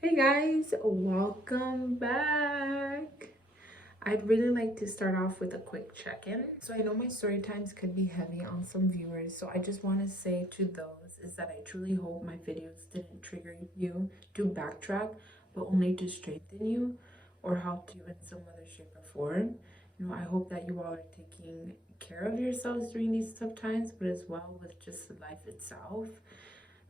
Hey guys, welcome back. I'd really like to start off with a quick check-in. So I know my story times could be heavy on some viewers, so I just want to say to those is that I truly hope my videos didn't trigger you to backtrack, but only to strengthen you or help you in some other shape or form. I hope that you all are taking care of yourselves during these tough times, but as well with just life itself.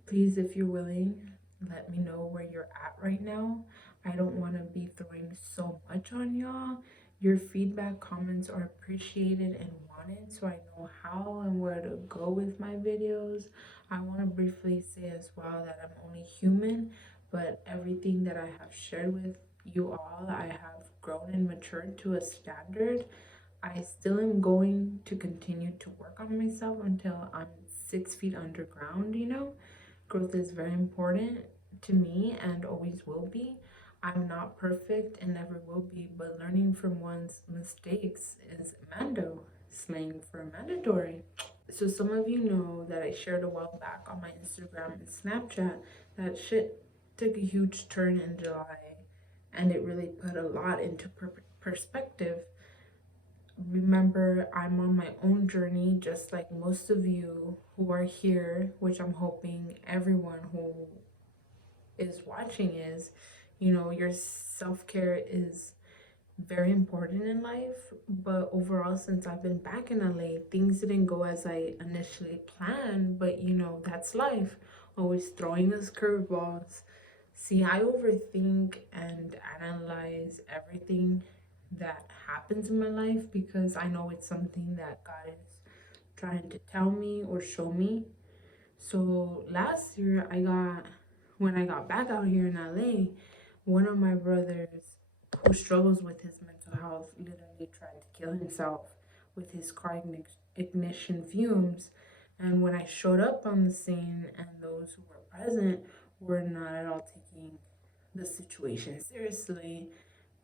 Please, if you're willing, let me know where you're at right now. I don't want to be throwing so much on y'all. Your feedback, comments are appreciated and wanted, so I know how and where to go with my videos. I want to briefly say as well that I'm only human, but everything that I have shared with you all, I have grown and matured to a standard. I still am going to continue to work on myself until I'm 6 feet underground. Growth is very important to me and always will be. I'm not perfect and never will be, but learning from one's mistakes is mando, slang for mandatory. So some of you know that I shared a while back on my Instagram and Snapchat that shit took a huge turn in July, and it really put a lot into perspective. Remember, I'm on my own journey, just like most of you who are here, which I'm hoping everyone who is watching is. Your self care is very important in life. But overall, since I've been back in LA, things didn't go as I initially planned. But that's life, always throwing us curveballs. See, I overthink and analyze everything that happens in my life because I know it's something that God is trying to tell me or show me. So last year, when I got back out here in LA, one of my brothers who struggles with his mental health literally tried to kill himself with his car ignition fumes. And when I showed up on the scene and those who were present were not at all taking the situation seriously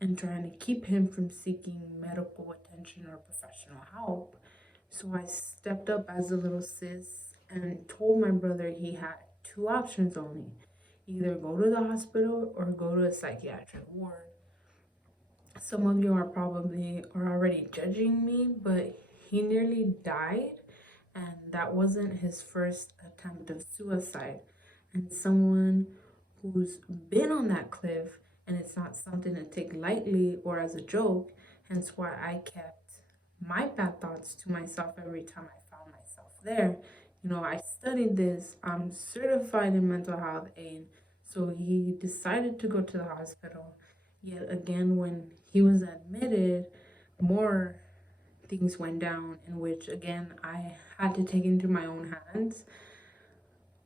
and trying to keep him from seeking medical attention or professional help. So I stepped up as a little sis and told my brother he had two options only: either go to the hospital or go to a psychiatric ward. Some of you are already judging me, but he nearly died, and that wasn't his first attempt of suicide. And someone who's been on that cliff, and it's not something to take lightly or as a joke, hence why I kept my bad thoughts to myself every time I found myself there. I studied this, I'm certified in mental health aid, so he decided to go to the hospital. Yet again, when he was admitted, more things went down, in which again I had to take into my own hands,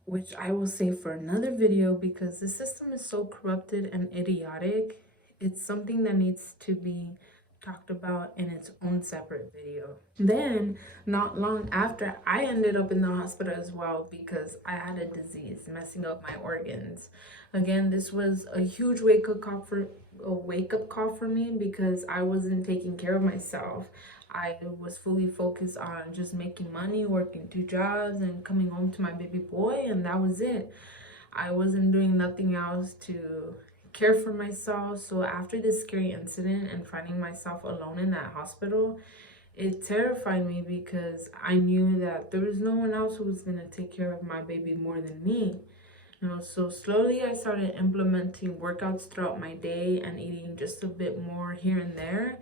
which I will save for another video because the system is so corrupted and idiotic. It's something that needs to be talked about in its own separate video. Then, not long after, I ended up in the hospital as well because I had a disease messing up my organs. Again, this was a huge wake up call for me because I wasn't taking care of myself. I was fully focused on just making money, working two jobs, and coming home to my baby boy, and that was it. I wasn't doing nothing else to care for myself. So after this scary incident and finding myself alone in that hospital, it terrified me because I knew that there was no one else who was going to take care of my baby more than me. So slowly I started implementing workouts throughout my day and eating just a bit more here and there.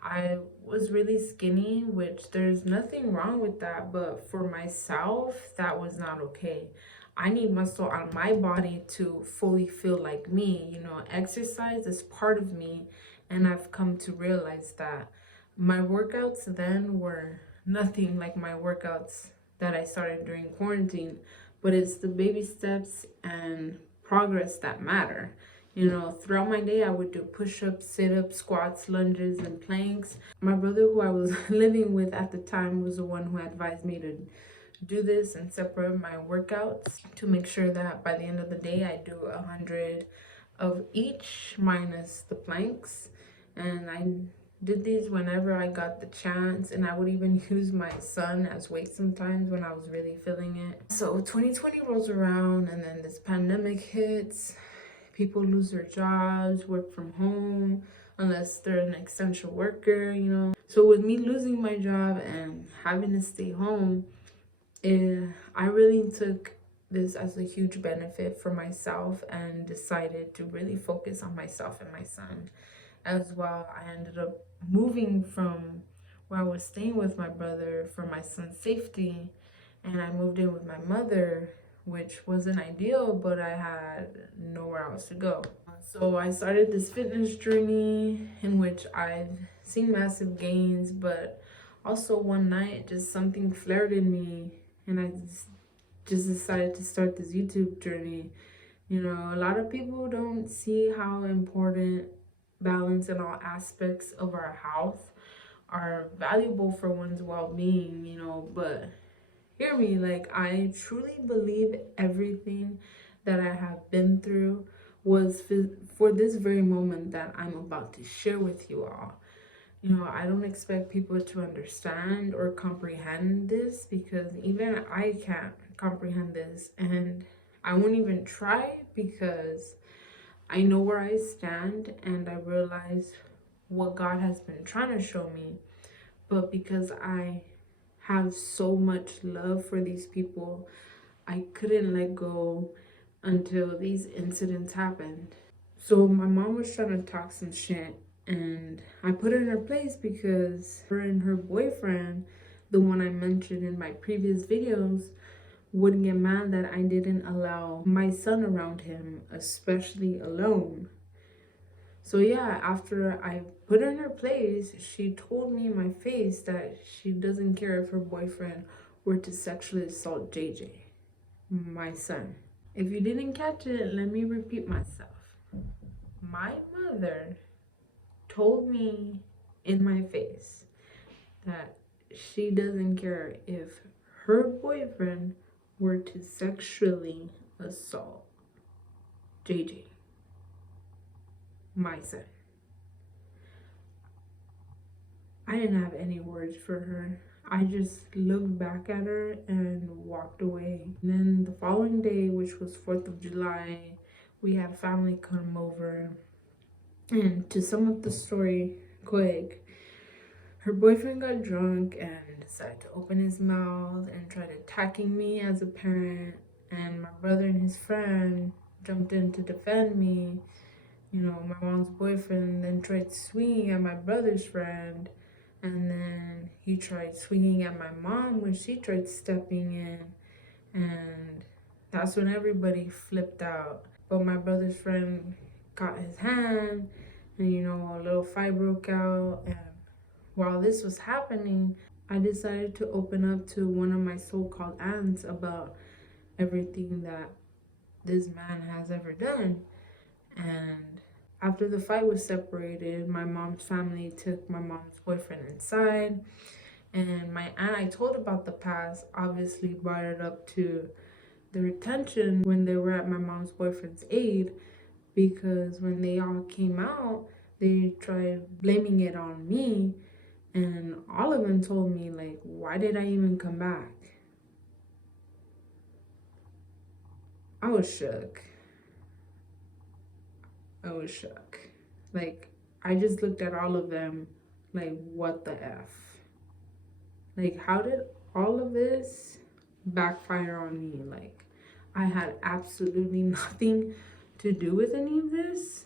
I was really skinny, which there's nothing wrong with that, but for myself, that was not okay. I need muscle on my body to fully feel like me. Exercise is part of me, and I've come to realize that my workouts then were nothing like my workouts that I started during quarantine, but it's the baby steps and progress that matter. Throughout my day, I would do push ups, sit ups, squats, lunges, and planks. My brother, who I was living with at the time, was the one who advised me to do this and separate my workouts to make sure that by the end of the day, I do 100 of each minus the planks. And I did these whenever I got the chance, and I would even use my son as weight sometimes when I was really feeling it. So 2020 rolls around, and then this pandemic hits. people lose their jobs, work from home, unless they're an essential worker, you know. So with me losing my job and having to stay home, I really took this as a huge benefit for myself and decided to really focus on myself and my son as well. I ended up moving from where I was staying with my brother for my son's safety, and I moved in with my mother, which wasn't ideal, but I had nowhere else to go. So I started this fitness journey in which I've seen massive gains, but also one night just something flared in me, and I just decided to start this YouTube journey. You know, a lot of people don't see how important balance in all aspects of our health are valuable for one's well-being, you know, but hear me, like I truly believe everything that I have been through was for this very moment that I'm about to share with you all. You know, I don't expect people to understand or comprehend this because even I can't comprehend this, and I won't even try because I know where I stand and I realize what God has been trying to show me. But because I have so much love for these people, I couldn't let go until these incidents happened. So my mom was trying to talk some shit, and I put her in her place because her and her boyfriend, the one I mentioned in my previous videos, would get mad that I didn't allow my son around him, especially alone. So yeah, after I put her in her place, she told me in my face that she doesn't care if her boyfriend were to sexually assault JJ, my son. If you didn't catch it, let me repeat myself. My mother told me in my face that she doesn't care if her boyfriend were to sexually assault JJ, my son. I didn't have any words for her. I just looked back at her and walked away. And then the following day, which was 4th of July, we had family come over. And to sum up the story quick, her boyfriend got drunk and decided to open his mouth and tried attacking me as a parent. And my brother and his friend jumped in to defend me. You know, my mom's boyfriend then tried swinging at my brother's friend. And then he tried swinging at my mom when she tried stepping in. And that's when everybody flipped out. But my brother's friend got his hand, and you know, a little fight broke out. And while this was happening, I decided to open up to one of my so called aunts about everything that this man has ever done. And after the fight was separated, my mom's family took my mom's boyfriend inside. And my aunt I told about the past obviously brought it up to their attention when they were at my mom's boyfriend's aid, because when they all came out, they tried blaming it on me. And all of them told me, like, why did I even come back? I was shook. I was shook. Like, I just looked at all of them like, what the F? Like, how did all of this backfire on me? Like, I had absolutely nothing to do with any of this.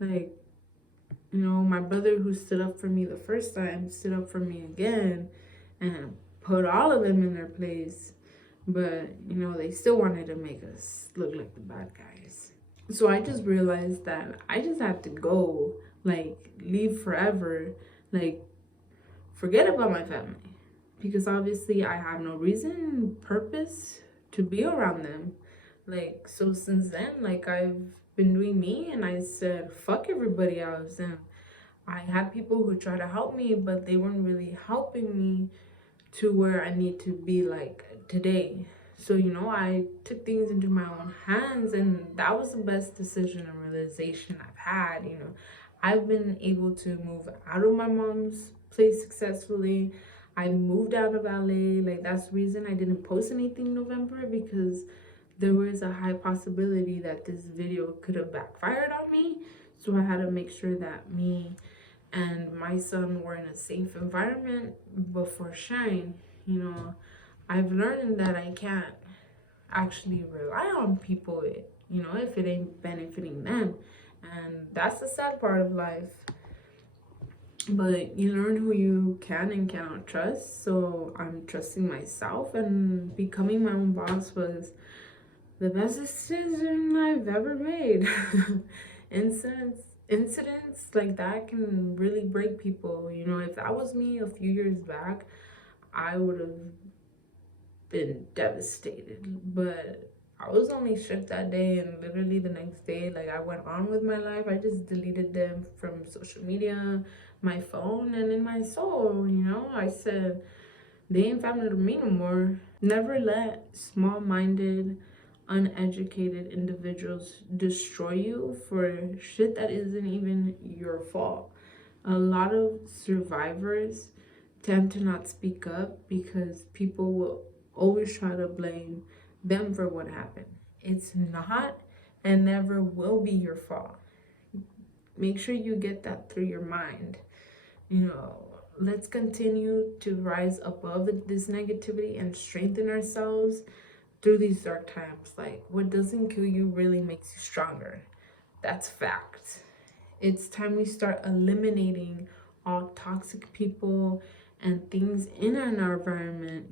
Like, you know, my brother who stood up for me the first time stood up for me again and put all of them in their place. But, you know, they still wanted to make us look like the bad guys. So I just realized that I just had to go, like, leave forever, like, forget about my family. Because obviously I have no reason, purpose to be around them. Like, so since then, like, I've been doing me, and I said, fuck everybody else. And I had people who try to help me, but they weren't really helping me to where I need to be like today. So, you know, I took things into my own hands, and that was the best decision and realization I've had. You know, I've been able to move out of my mom's place successfully. I moved out of LA. Like, that's the reason I didn't post anything in November, because there was a high possibility that this video could have backfired on me. So I had to make sure that me and my son were in a safe environment before sharing. You know, I've learned that I can't actually rely on people, if it ain't benefiting them. And that's the sad part of life. But you learn who you can and cannot trust. So I'm trusting myself, and becoming my own boss was the best decision I've ever made. Incidents like that can really break people. If that was me a few years back, I would have been devastated. But I was only shook that day, and literally the next day, like, I went on with my life. I just deleted them from social media, my phone, and in my soul. I said, they ain't family to me no more. Never let small-minded, uneducated individuals destroy you for shit that isn't even your fault. A lot of survivors tend to not speak up because people will always try to blame them for what happened. It's not and never will be your fault. Make sure you get that through your mind. Let's continue to rise above this negativity and strengthen ourselves through these dark times. Like, what doesn't kill you really makes you stronger. That's fact. It's time we start eliminating all toxic people and things in our environment.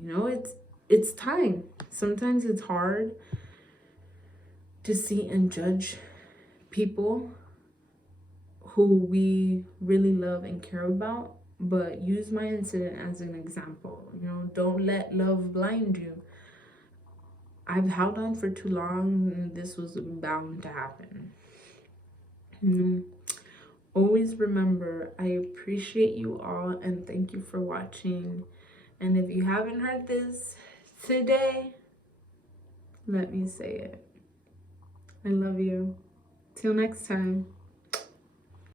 It's time. Sometimes it's hard to see and judge people who we really love and care about, but use my incident as an example. Don't let love blind you. I've held on for too long, and this was bound to happen. Always remember, I appreciate you all and thank you for watching. And if you haven't heard this today, let me say it. I love you. Till next time.